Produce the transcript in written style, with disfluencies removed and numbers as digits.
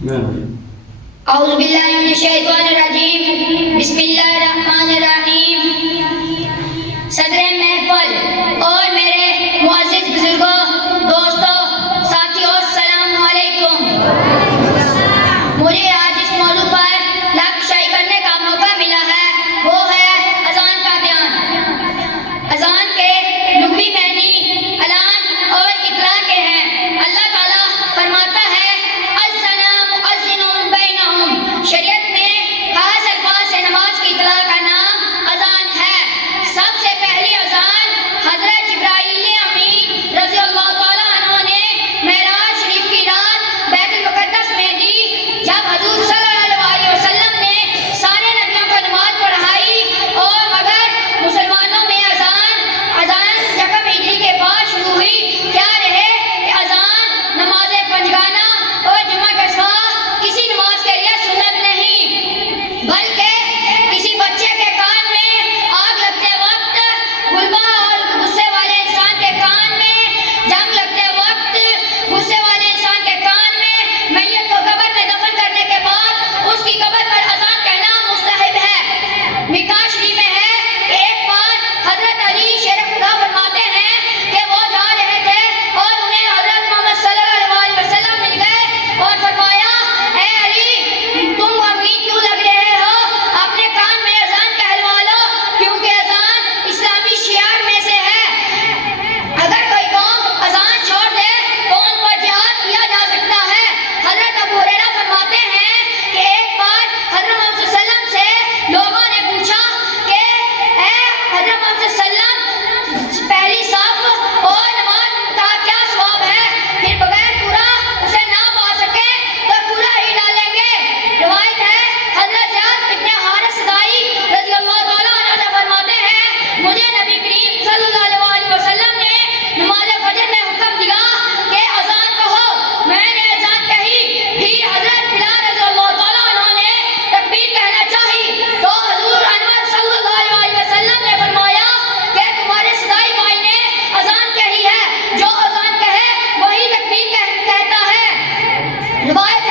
औज़ुबिल्लाहिमिनश्शैतानिर्रजीम बिस्मिल्लाहिर्रहमानिर्रहीम। सदरे महफिल और मेरे मुअज़्ज़िज़ बुजुर्गों, दोस्तों, साथियों, अस्सलामु अलैकुम। मुझे आज इस मौजू पर लाकुशाई करने का मौका मिला है, वो है अज़ान का बयान। अज़ान के लुग़वी मानी ऐलान और इतला के हैं। अल्लाह ताला फरमाता है, अज़्ज़ना मुअज़्ज़िनुन बैनहुम। शरीयत में खास अल्फाज से नमाज की इतला का नाम अज़ान है। सबसे पहली अज़ान हज़रत जिब्राईल अमीन रज़ियल्लाहु ताला अन्हु ने मेराज शरीफ की रात बैतुल मुक़द्दस में दी, जब हुज़ूर सल्लल्लाहु अलैहि वसल्लम ने सारे नबियों को नमाज पढ़ाई। और मगर मुसलमानों में अज़ान यकम हिजरी के बाद शुरू हुई। क्या रहे कि अज़ान नमाज पंजगाना और जुमा के साथ किसी नमाज के लिए सुन्नत नहीं, बल्कि किसी बच्चे के कान में आग लगते वक्त, गुलबा और गुस्से वाले इंसान के कान में जंग लगते वक्त, गुस्से वाले इंसान के कान में मैयत को कब्र में दफन करने के बाद उसकी कब्र पर अज़ान कहना मुस्तहब है। मिकाह शरीफ में है कि एक बार हजरत अली शेर खुदा फरमाते हैं कि वो जा रहे थे और उन्हें हजरत मोहम्मद सल्लल्लाहु अलैहि वसल्लम मिल गए और फरमाया, ए अली, तुम गमगीन क्यों लग रहे हो? अपने कान में अज़ान कहलवा लो, क्योंकि अज़ान इस्लामी शियार में से है। अगर कोई कौम अज़ान छोड़ दे तो उन पर जिहाद किया जा सकता है। हजरत अबू हुरैरा फरमाते हैं कि एक बार हजरत मोहम्मद सल्लल्लाहु अलैहि वसल्लम से लोगों ने पूछा कि ए हजरत मोहम्मद सल्लल्लाहु अलैहि वसल्लम, पहली साफ और नमाज का क्या सवाब है? फिर बगैर पूरा उसे ना पा सके तो पूरा ही डालेंगे। रिवायत है हजरत ज़ैद इब्ने हारिस सदाई रज़ियल्लाहु ताला अन्हु से फरमाते हैं, मुझे नबी करीम सल्लल्लाहु अलैहि वसल्लम ने नमाज फजर में हुक्म दिया कि अज़ान कहो। मैंने अज़ान कही, फिर हजरत बिलाल रज़ियल्लाहु ताला अन्हु ने तकबीर कहना चाही तो हुज़ूर अनवर सल्लल्लाहु अलैहि वसल्लम ने फरमाया कि तुम्हारे सदाई भाई ने अज़ान कही है, जो अज़ान कहे वही तकबीर कहता है। रिवायत